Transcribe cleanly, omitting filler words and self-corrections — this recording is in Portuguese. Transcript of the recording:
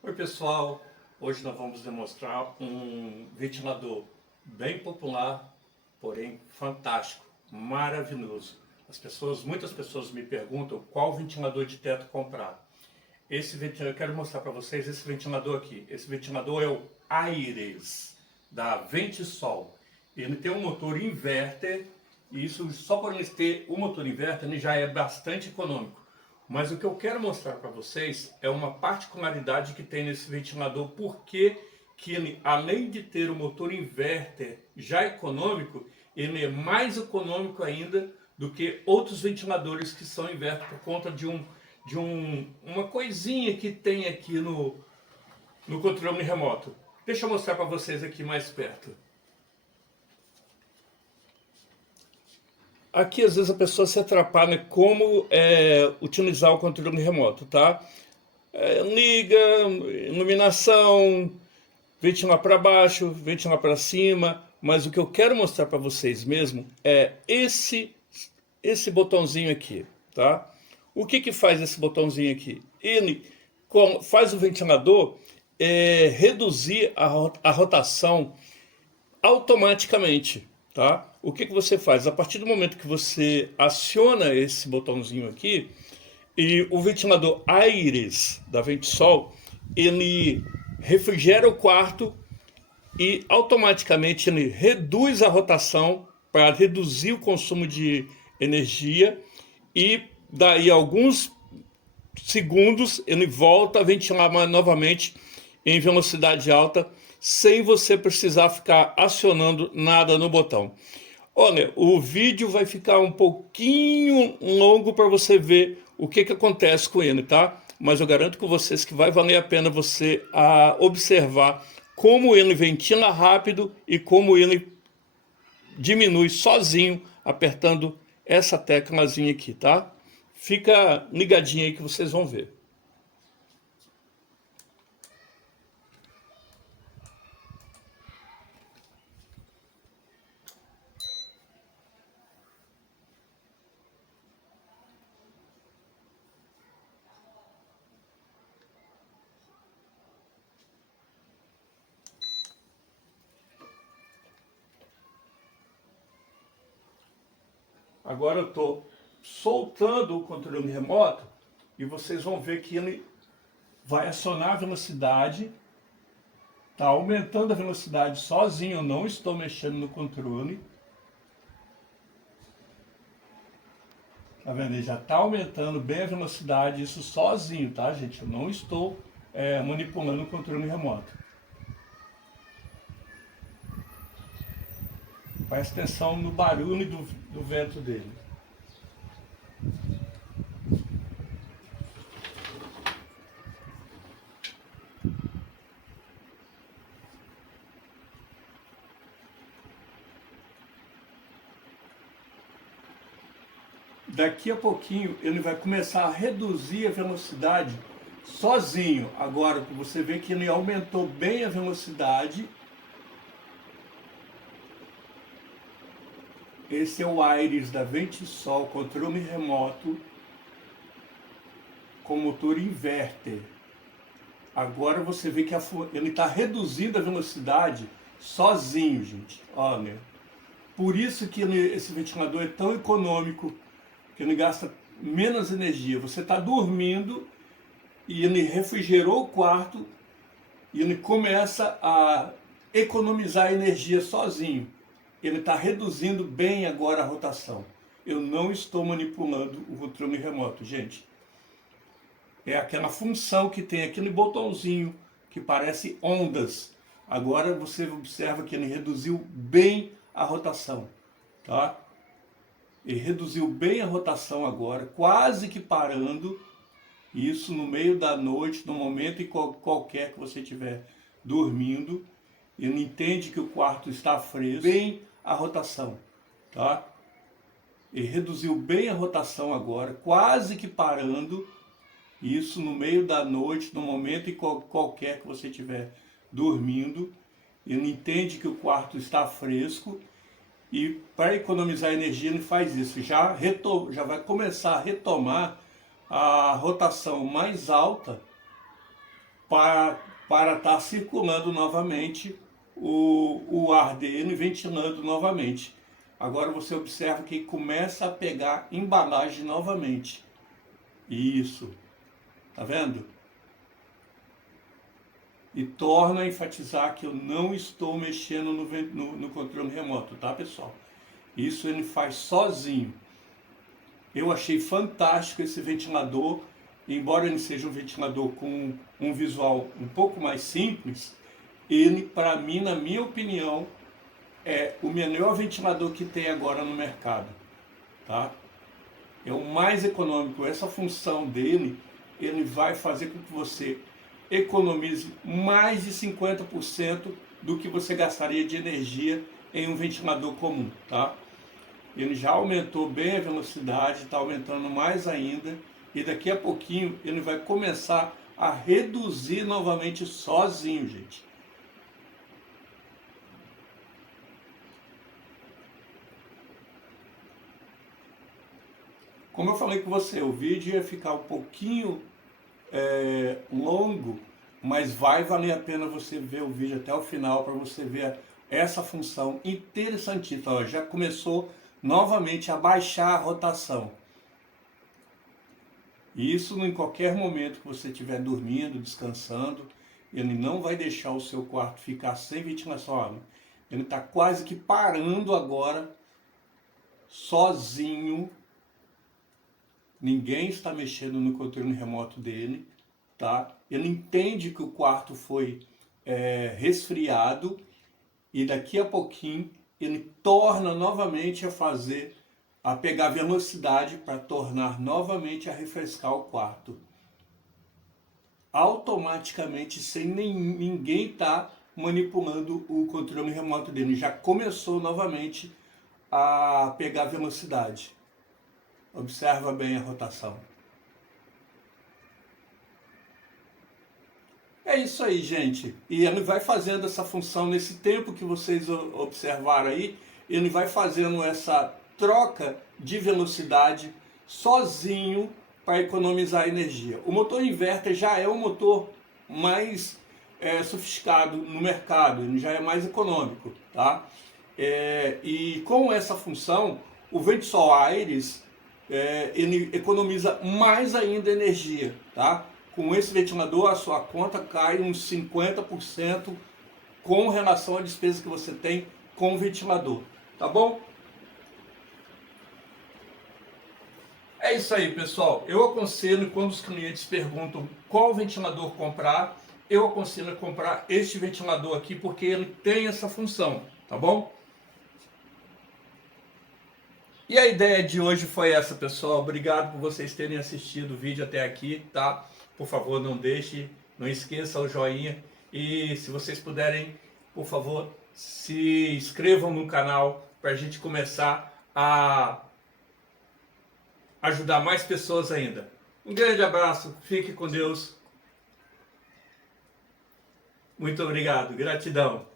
Oi pessoal, hoje nós vamos demonstrar um ventilador bem popular, porém fantástico, maravilhoso. Muitas pessoas me perguntam qual ventilador de teto comprar. Esse ventilador, eu quero mostrar para vocês esse ventilador aqui. Esse ventilador é o Aires, da Ventisol. Ele tem um motor inverter, e isso só por ele ter o motor inverter ele já é bastante econômico. Mas o que eu quero mostrar para vocês é uma particularidade que tem nesse ventilador, porque que ele, além de ter o motor inverter já econômico, ele é mais econômico ainda do que outros ventiladores que são inverter por conta de uma coisinha que tem aqui no controle remoto. Deixa eu mostrar para vocês aqui mais perto. Aqui às vezes a pessoa se atrapalha como utilizar o controle remoto, tá? Liga, iluminação, ventilar para baixo, ventilar para cima, mas o que eu quero mostrar para vocês mesmo é esse botãozinho aqui, tá? O que faz esse botãozinho aqui? Ele faz o ventilador reduzir a rotação automaticamente, tá? O que você faz? A partir do momento que você aciona esse botãozinho aqui, e o ventilador Aires da Ventisol, ele refrigera o quarto e automaticamente ele reduz a rotação para reduzir o consumo de energia, e daí alguns segundos ele volta a ventilar novamente em velocidade alta, sem você precisar ficar acionando nada no botão. Olha, o vídeo vai ficar um pouquinho longo para você ver o que acontece com ele, tá? Mas eu garanto com vocês que vai valer a pena você observar como ele ventila rápido e como ele diminui sozinho apertando essa teclazinha aqui, tá? Fica ligadinho aí que vocês vão ver. Agora eu estou soltando o controle remoto e vocês vão ver que ele vai acionar a velocidade, está aumentando a velocidade sozinho, eu não estou mexendo no controle. Tá vendo? Ele já está aumentando bem a velocidade, isso sozinho, tá, gente? Eu não estou manipulando o controle remoto. Presta atenção no barulho do vento dele. Daqui a pouquinho ele vai começar a reduzir a velocidade sozinho. Agora você vê que ele aumentou bem a velocidade. Esse é o Aires da Ventisol, controle remoto com motor inverter. Agora você vê que ele está reduzindo a velocidade sozinho, gente. Olha, por isso que esse ventilador é tão econômico, que ele gasta menos energia. Você está dormindo e ele refrigerou o quarto e ele começa a economizar energia sozinho. Ele está reduzindo bem agora a rotação. Eu não estou manipulando o controle remoto, gente. É aquela função que tem aquele botãozinho que parece ondas. Agora você observa que ele reduziu bem a rotação, tá? Ele reduziu bem a rotação agora, quase que parando. Isso no meio da noite, no momento qualquer que você estiver dormindo. Ele entende que o quarto está fresco, bem a rotação, tá? Ele reduziu bem a rotação agora, quase que parando. Isso no meio da noite, no momento qualquer que você estiver dormindo. Ele entende que o quarto está fresco e para economizar energia ele faz isso. Já vai começar a retomar a rotação mais alta para estar circulando novamente o ar dele, ventilando novamente. Agora você observa que começa a pegar embalagem novamente. Isso. Tá vendo? E torna a enfatizar que eu não estou mexendo no controle remoto, tá, pessoal? Isso ele faz sozinho. Eu achei fantástico esse ventilador, embora ele seja um ventilador com um visual um pouco mais simples, ele, para mim, na minha opinião, é o melhor ventilador que tem agora no mercado, tá? É o mais econômico. Essa função dele, ele vai fazer com que você economize mais de 50% do que você gastaria de energia em um ventilador comum, tá? Ele já aumentou bem a velocidade, está aumentando mais ainda, e daqui a pouquinho ele vai começar a reduzir novamente sozinho, gente. Como eu falei com você, o vídeo ia ficar um pouquinho longo, mas vai valer a pena você ver o vídeo até o final para você ver essa função interessantíssima. Ó, já começou novamente a baixar a rotação. E isso em qualquer momento que você estiver dormindo, descansando, ele não vai deixar o seu quarto ficar sem ventilação. Ele está quase que parando agora, sozinho. Ninguém está mexendo no controle remoto dele, tá? Ele entende que o quarto foi resfriado e daqui a pouquinho ele torna novamente a pegar velocidade para tornar novamente a refrescar o quarto. Automaticamente, sem ninguém estar manipulando o controle remoto dele. Já começou novamente a pegar velocidade. Observa bem a rotação. É isso aí, gente. E ele vai fazendo essa função nesse tempo que vocês observaram aí. Ele vai fazendo essa troca de velocidade sozinho para economizar energia. O motor inverter já é um motor mais sofisticado no mercado. Ele já é mais econômico, tá? E com essa função, o Ventisol Aires ele economiza mais ainda energia, tá? Com esse ventilador, a sua conta cai uns 50% com relação à despesa que você tem com o ventilador, tá bom? É isso aí, pessoal. Eu aconselho, quando os clientes perguntam qual ventilador comprar, eu aconselho a comprar este ventilador aqui, porque ele tem essa função, tá bom? E a ideia de hoje foi essa, pessoal. Obrigado por vocês terem assistido o vídeo até aqui, tá? Por favor, não esqueça o joinha. E se vocês puderem, por favor, se inscrevam no canal para a gente começar a ajudar mais pessoas ainda. Um grande abraço, fique com Deus. Muito obrigado, gratidão.